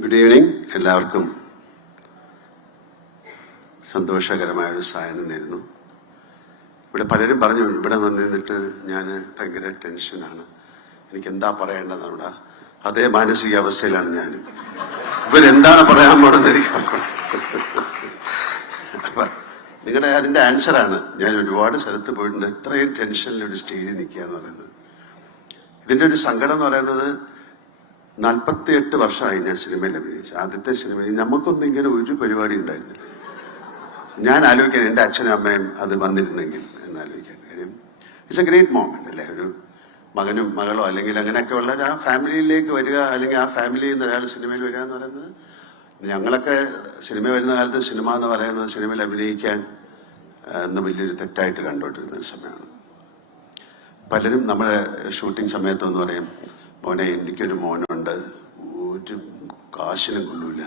Good evening. എല്ലാവർക്കും സന്തോഷകരമായൊരു സായനം നേരുന്നു. ഇവിടെ പലരും പറഞ്ഞു ഇവിടെ വന്നിരുന്നിട്ട് ഞാൻ ഭയങ്കര ടെൻഷനാണ്, എനിക്ക് എന്താ പറയേണ്ടതെന്നവിടെ അതേ മാനസികാവസ്ഥയിലാണ് ഞാനും. ഇവരെന്താണ് പറയാൻ പോണെന്ന് അപ്പൊ നിങ്ങളുടെ അതിന്റെ ആൻസറാണ്. ഞാൻ ഒരുപാട് സ്ഥലത്ത് പോയിട്ടുണ്ട്. ഇത്രയും ടെൻഷനിൽ ഒരു സ്റ്റേജിൽ നിൽക്കുക എന്ന് പറയുന്നത്, ഇതിന്റെ ഒരു സങ്കടം എന്ന് പറയുന്നത് 48 വർഷമായി ഞാൻ സിനിമയിൽ അഭിനയിച്ചു. ആദ്യത്തെ സിനിമയിൽ നമുക്കൊന്നും ഇങ്ങനെ ഒരു പരിപാടി ഉണ്ടായിരുന്നില്ല. ഞാൻ ആലോചിക്കാൻ എൻ്റെ അച്ഛനും അമ്മയും അത് വന്നിരുന്നെങ്കിൽ എന്നാലോചിക്കാൻ. കാര്യം ഇറ്റ്സ് എ ഗ്രേറ്റ് മോമെന്റ് അല്ലേ, ഒരു മകനും മകളോ അല്ലെങ്കിൽ അങ്ങനെയൊക്കെ ഉള്ള ആ ഫാമിലിയിലേക്ക് വരിക, അല്ലെങ്കിൽ ആ ഫാമിലിയിൽ നിന്ന് ഒരാൾ സിനിമയിൽ വരിക എന്ന് പറയുന്നത്. ഞങ്ങളൊക്കെ സിനിമ വരുന്ന കാലത്ത് സിനിമ എന്ന് പറയുന്നത് സിനിമയിൽ അഭിനയിക്കാൻ എന്ന് വലിയൊരു തെറ്റായിട്ട് കണ്ടുകൊണ്ടിരുന്ന ഒരു സമയമാണ്. പലരും നമ്മുടെ ഷൂട്ടിംഗ് സമയത്തെന്ന് പറയും, മോനെ എനിക്കൊരു മോനുണ്ട്, ഒരു കാശിനും കൊള്ളൂല,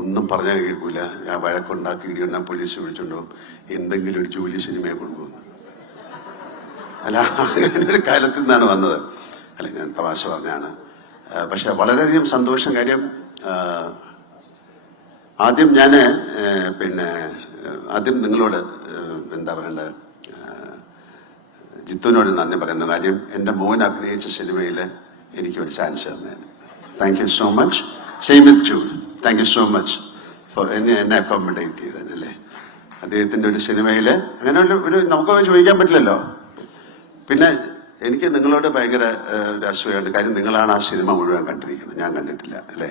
ഒന്നും പറഞ്ഞാൽ കേൾക്കൂല, ഞാൻ വഴക്കുണ്ടാക്കി ഇടിയുണ്ടാ പോലീസ് വിളിച്ചുകൊണ്ടുപോകും, എന്തെങ്കിലും ഒരു ജോലി സിനിമയെ കൊടുക്കുമെന്ന്. അല്ല, അങ്ങനെ ഒരു കാലത്ത് നിന്നാണ് വന്നത്. അല്ല, ഞാൻ തമാശ പറഞ്ഞാണ്. പക്ഷെ വളരെയധികം സന്തോഷം. കാര്യം ആദ്യം ഞാൻ ആദ്യം നിങ്ങളോട് എന്താ പറയണ്ടത്, ജിത്തുവിനോട് നന്ദി പറയുന്നു. കാര്യം എൻ്റെ മോൻ അഭിനയിച്ച സിനിമയിൽ എനിക്കൊരു ചാൻസ് തന്നേന്. Thank you so much. Same with ജൂൾ. Thank you so much for എന്നെ അക്കോമഡേറ്റ് ചെയ്തതല്ലേ. അദ്ദേഹത്തിൻ്റെ ഒരു സിനിമയിൽ അങ്ങനെ ഒരു നമുക്കത് ചോദിക്കാൻ പറ്റില്ലല്ലോ. പിന്നെ എനിക്ക് നിങ്ങളോട് ഭയങ്കര ഒരു അസൂയുണ്ട്. കാര്യം നിങ്ങളാണ് ആ സിനിമ മുഴുവൻ കണ്ടിരിക്കുന്നത്, ഞാൻ കണ്ടിട്ടില്ല അല്ലേ.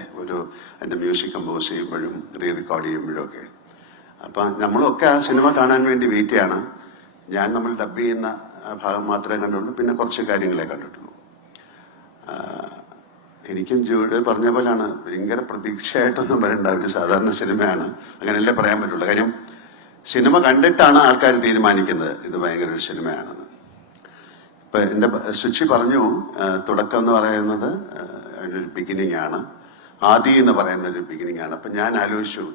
എൻ്റെ മ്യൂസിക് കമ്പോസ് ചെയ്യുമ്പോഴും റീറെക്കോർഡ് ചെയ്യുമ്പോഴും ഒക്കെ. അപ്പം നമ്മളൊക്കെ ആ സിനിമ കാണാൻ വേണ്ടി വെയിറ്റ് ചെയ്യാണ്. നമ്മൾ ഡബ് ചെയ്യുന്ന ഭാഗം മാത്രമേ കണ്ടുള്ളൂ, പിന്നെ കുറച്ച് കാര്യങ്ങളെ കണ്ടിട്ടുള്ളൂ. എനിക്കും ജൂഡ് പറഞ്ഞ പോലെയാണ്, ഭയങ്കര പ്രതീക്ഷയായിട്ടൊന്നും പറയണ്ട, ഒരു സാധാരണ സിനിമയാണ്, അങ്ങനെയല്ലേ പറയാൻ പറ്റുള്ളൂ. കാര്യം സിനിമ കണ്ടിട്ടാണ് ആൾക്കാർ തീരുമാനിക്കുന്നത് ഇത് ഭയങ്കര ഒരു സിനിമയാണെന്ന്. ഇപ്പൊ എൻ്റെ സുചി പറഞ്ഞു, തുടക്കം എന്ന് പറയുന്നത് ഒരു ബിഗിനിങ് ആണ്, ആദി എന്ന് പറയുന്ന ഒരു ബിഗിനിങ് ആണ്. അപ്പൊ ഞാൻ ആലോചിച്ചു,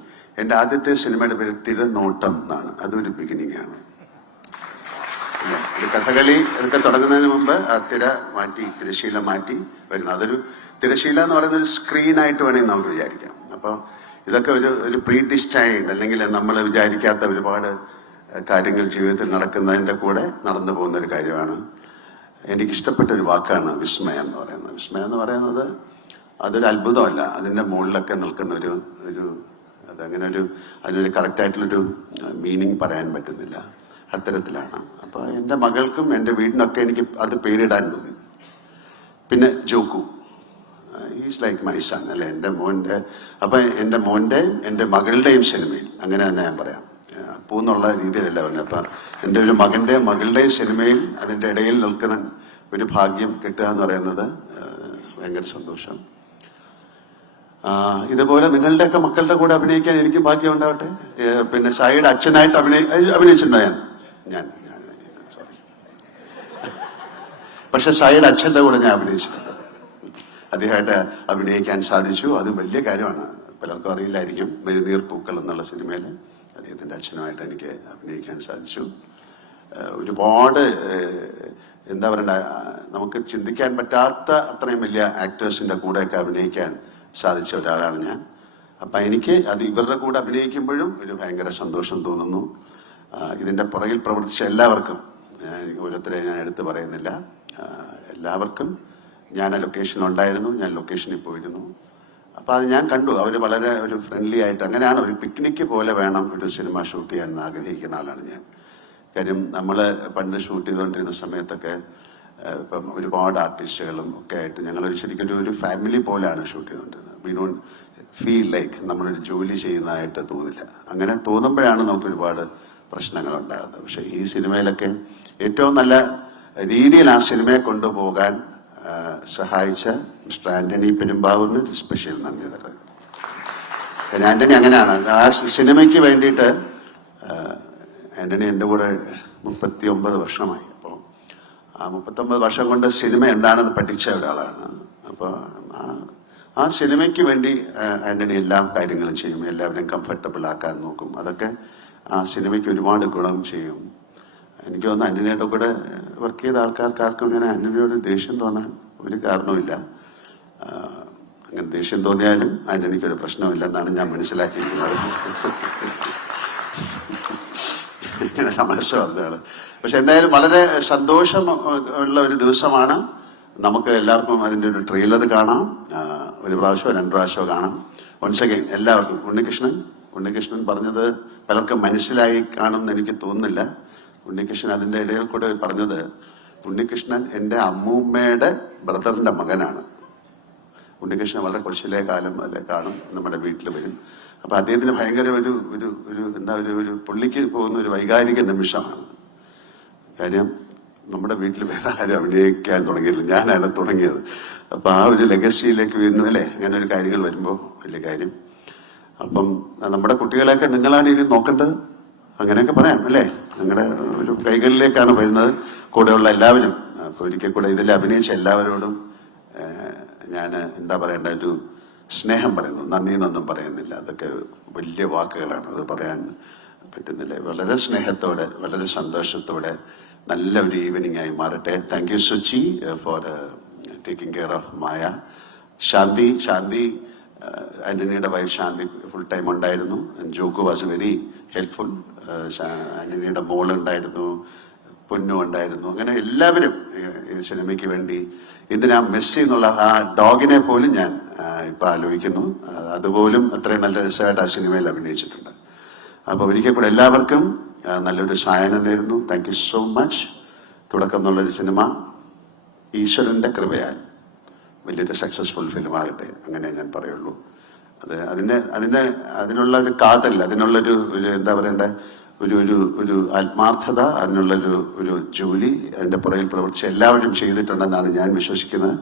എൻ്റെ ആദ്യത്തെ സിനിമയുടെ പേര് തിരനോട്ടം എന്നാണ്, അതൊരു ബിഗിനിങ് ആണ്. ഒരു കഥകളി ഒക്കെ തുടങ്ങുന്നതിന് മുമ്പ് ആ തിരശീല മാറ്റി വരുന്നത്, അതൊരു തിരശീല എന്ന് പറയുന്ന ഒരു സ്ക്രീനായിട്ട് വേണമെങ്കിൽ നമുക്ക് വിചാരിക്കാം. അപ്പോൾ ഇതൊക്കെ ഒരു പ്രീ ഡിസ്റ്റൈൻഡ് അല്ലെങ്കിൽ നമ്മൾ വിചാരിക്കാത്ത ഒരുപാട് കാര്യങ്ങൾ ജീവിതത്തിൽ നടക്കുന്നതിൻ്റെ കൂടെ നടന്നു പോകുന്ന ഒരു കാര്യമാണ്. എനിക്കിഷ്ടപ്പെട്ട ഒരു വാക്കാണ് വിസ്മയം എന്ന് പറയുന്നത്. വിസ്മയം എന്ന് പറയുന്നത് അതൊരു അത്ഭുതമല്ല, അതിൻ്റെ മുകളിലൊക്കെ നിൽക്കുന്ന ഒരു അതങ്ങനെ അതിനൊരു കറക്റ്റായിട്ടുള്ളൊരു മീനിങ് പറയാൻ പറ്റുന്നില്ല, അത്തരത്തിലാണ്. അപ്പോൾ എൻ്റെ മകൾക്കും എൻ്റെ വീടിനൊക്കെ എനിക്ക് അത് പേരിടാൻ തോന്നി. പിന്നെ ജോക്കു, ഈസ് ലൈക്ക് മൈ സൺ അല്ലെ, എൻ്റെ മോൻ്റെ. അപ്പം എൻ്റെ മോൻ്റെയും എൻ്റെ മകളുടെയും സിനിമയിൽ അങ്ങനെ തന്നെ ഞാൻ പറയാം, അപ്പൂ എന്നുള്ള രീതിയിലല്ല പറഞ്ഞത്. അപ്പം എൻ്റെ ഒരു മകൻ്റെയും മകളുടെയും സിനിമയിൽ അതിൻ്റെ ഇടയിൽ നിൽക്കുന്ന ഒരു ഭാഗ്യം കിട്ടുക എന്ന് പറയുന്നത് ഭയങ്കര സന്തോഷം. ഇതുപോലെ നിങ്ങളുടെയൊക്കെ മക്കളുടെ കൂടെ അഭിനയിക്കാൻ എനിക്ക് ഭാഗ്യം ഉണ്ടാവട്ടെ. പിന്നെ സായിയുടെ അച്ഛനായിട്ട് അഭിനയിച്ചിട്ടുണ്ടോ? ഞാൻ സോറി, പക്ഷെ സായിയുടെ അച്ഛൻ്റെ കൂടെ ഞാൻ അഭിനയിച്ചിട്ടുണ്ട്. അദ്ദേഹമായിട്ട് അഭിനയിക്കാൻ സാധിച്ചു, അത് വലിയ കാര്യമാണ്. പലർക്കും അറിയില്ലായിരിക്കും, മെഴുനീർ പൂക്കൾ എന്നുള്ള സിനിമയിൽ അദ്ദേഹത്തിൻ്റെ അച്ഛനുമായിട്ട് എനിക്ക് അഭിനയിക്കാൻ സാധിച്ചു. ഒരുപാട് എന്താ പറയണ്ട, നമുക്ക് ചിന്തിക്കാൻ പറ്റാത്ത അത്രയും വലിയ ആക്ടേഴ്സിൻ്റെ കൂടെയൊക്കെ അഭിനയിക്കാൻ സാധിച്ച ഒരാളാണ് ഞാൻ. അപ്പം എനിക്ക് അത് ഇവരുടെ കൂടെ അഭിനയിക്കുമ്പോഴും ഒരു ഭയങ്കര സന്തോഷം തോന്നുന്നു. ഇതിൻ്റെ പുറകിൽ പ്രവർത്തിച്ച എല്ലാവർക്കും, ഓരോരുത്തരെ ഞാൻ എടുത്തു പറയുന്നില്ല, എല്ലാവർക്കും. ഞാൻ ആ ലൊക്കേഷനിൽ ഉണ്ടായിരുന്നു, ഞാൻ ലൊക്കേഷനിൽ പോയിരുന്നു. അപ്പോൾ അത് ഞാൻ കണ്ടു, അവർ വളരെ ഒരു ഫ്രണ്ട്ലി ആയിട്ട്, അങ്ങനെയാണ് ഒരു പിക്നിക്ക് പോലെ വേണം ഒരു സിനിമ ഷൂട്ട് ചെയ്യാൻ ആഗ്രഹിക്കുന്ന ആളാണ് ഞാൻ. കാര്യം നമ്മൾ പണ്ട് ഷൂട്ട് ചെയ്തുകൊണ്ടിരുന്ന സമയത്തൊക്കെ ഇപ്പം ഒരുപാട് ആർട്ടിസ്റ്റുകളും ഒക്കെ ആയിട്ട് ഞങ്ങളൊരു ശരിക്കും ഒരു ഫാമിലി പോലെയാണ് ഷൂട്ട് ചെയ്തുകൊണ്ടിരുന്നത്. വി ഡോണ്ട് ഫീൽ ലൈക്ക് നമ്മളൊരു ജോലി ചെയ്യുന്നതായിട്ട് തോന്നില്ല. അങ്ങനെ തോന്നുമ്പോഴാണ് നമുക്ക് ഒരുപാട് പ്രശ്നങ്ങളുണ്ടാകുന്നത്. പക്ഷേ ഈ സിനിമയിലൊക്കെ ഏറ്റവും നല്ല രീതിയിൽ ആ സിനിമയെ കൊണ്ടുപോകാൻ സഹായിച്ച മിസ്റ്റർ ആന്റണി പെരുമ്പാവൂരിന് ഒരു സ്പെഷ്യൽ നന്ദി തരുന്നത്. ആന്റണി അങ്ങനെയാണ്, ആ സിനിമയ്ക്ക് വേണ്ടിയിട്ട് ആന്റണി എൻ്റെ കൂടെ 39 വർഷമായി. അപ്പോൾ ആ 39 വർഷം കൊണ്ട് സിനിമ എന്താണെന്ന് പഠിച്ച ഒരാളാണ്. അപ്പോൾ ആ സിനിമയ്ക്ക് വേണ്ടി ആന്റണി എല്ലാ കാര്യങ്ങളും ചെയ്യും, എല്ലാവരെയും കംഫർട്ടബിൾ ആക്കാൻ നോക്കും. അതൊക്കെ ആ സിനിമയ്ക്ക് ഒരുപാട് ഗുണം ചെയ്യും. എനിക്ക് തോന്നുന്നു ആന്റണിയുടെ കൂടെ വർക്ക് ചെയ്ത ആൾക്കാർക്കാർക്കും ഇങ്ങനെ ആന്റണിയോട് ദേഷ്യം തോന്നാൻ ഒരു കാരണവുമില്ല. അങ്ങനെ ദേഷ്യം തോന്നിയാലും അതിനെനിക്കൊരു പ്രശ്നമില്ലെന്നാണ് ഞാൻ മനസ്സിലാക്കിയിരിക്കുന്നത്. ഇങ്ങനെ തമാശ പറഞ്ഞതാണ്. പക്ഷെ എന്തായാലും വളരെ സന്തോഷം ഉള്ള ഒരു ദിവസമാണ്. നമുക്ക് എല്ലാവർക്കും അതിൻ്റെ ഒരു ട്രെയിലർ കാണാം. ഒരു പ്രാവശ്യമോ 2 പ്രാവശ്യമോ കാണാം. വൺസ് അഗൈൻ എല്ലാവർക്കും ഉണ്ണികൃഷ്ണൻ പറഞ്ഞത് പലർക്കും മനസ്സിലായി കാണുമെന്ന് എനിക്ക് തോന്നുന്നില്ല. ഉണ്ണികൃഷ്ണൻ അതിൻ്റെ ഇടയിൽ കൂടെ പറഞ്ഞത്, ഉണ്ണികൃഷ്ണൻ എൻ്റെ അമ്മൂമ്മയുടെ ബ്രദറിന്റെ മകനാണ്. ഉണ്ണികൃഷ്ണൻ വളരെ കുറച്ചിലെ കാലം അല്ലെ കാണും, നമ്മുടെ വീട്ടിൽ വരും. അപ്പൊ അദ്ദേഹത്തിന് ഭയങ്കര ഒരു ഒരു ഒരു എന്താ ഒരു പുള്ളിക്ക് പോകുന്ന ഒരു വൈകാരിക നിമിഷമാണ്. കാര്യം നമ്മുടെ വീട്ടിൽ വേറെ ആരും അഭിനയിക്കാൻ തുടങ്ങിയില്ല, ഞാനാണ് തുടങ്ങിയത്. അപ്പൊ ആ ഒരു ലെഗസിയിലേക്ക് വീണ്ടും അല്ലേ അങ്ങനെ ഒരു കാര്യങ്ങൾ വരുമ്പോൾ വലിയ കാര്യം. അപ്പം നമ്മുടെ കുട്ടികളെയൊക്കെ നിങ്ങളാണ് ഇനി നോക്കേണ്ടത്, അങ്ങനെയൊക്കെ പറയാം അല്ലേ. നിങ്ങളുടെ ഒരു കൈകളിലേക്കാണ് വരുന്നത് കൂടെയുള്ള എല്ലാവരും. അപ്പൊ ഒരിക്കൽ കൂടെ ഇതിൽ അഭിനയിച്ച എല്ലാവരോടും ഞാൻ എന്താ പറയേണ്ട, ഒരു സ്നേഹം പറയുന്നു. നന്ദി എന്നൊന്നും പറയുന്നില്ല, അതൊക്കെ വലിയ വാക്കുകളാണ്, അത് പറയാൻ പറ്റുന്നില്ല. വളരെ സ്നേഹത്തോടെ വളരെ സന്തോഷത്തോടെ നല്ല ഒരു ഈവനിങ് ആയി മാറട്ടെ. Thank you Suchi for taking care of Maya. Shanthi ആന്റണിയുടെ വൈഫ് ശാന്തി ഫുൾ ടൈം ഉണ്ടായിരുന്നു. Jokku was very helpful. ആന്റണിയുടെ മോളുണ്ടായിരുന്നു, പൊന്നു ഉണ്ടായിരുന്നു. അങ്ങനെ എല്ലാവരും ഈ സിനിമയ്ക്ക് വേണ്ടി എന്തിനാ മെസ്സി എന്നുള്ള ആ ഡോഗിനെ പോലും ഞാൻ ഇപ്പൊ ആലോചിക്കുന്നു. അതുപോലും അത്രയും നല്ല രസമായിട്ട് ആ സിനിമയിൽ അഭിനയിച്ചിട്ടുണ്ട്. അപ്പൊ ഒരിക്കൽ കൂടെ എല്ലാവർക്കും നല്ലൊരു സായനം നേരുന്നു. Thank you so much. തുടക്കം എന്നുള്ളൊരു സിനിമ ഈശ്വരന്റെ കൃപയാൽ വലിയൊരു സക്സസ്ഫുൾ ഫിലിം ആകട്ടെ, അങ്ങനെ ഞാൻ പറയുള്ളൂ. അതിനുള്ള ഒരു കാതൽ, അതിനുള്ളൊരു എന്താ പറയണ്ട, ഒരു ആത്മാർത്ഥത, അതിനുള്ളൊരു ജോലി അതിന്റെ പുറകിൽ പ്രവർത്തിച്ച് എല്ലാവരും ചെയ്തിട്ടുണ്ടെന്നാണ് ഞാൻ വിശ്വസിക്കുന്നത്,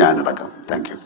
ഞാനടക്കം. Thank you.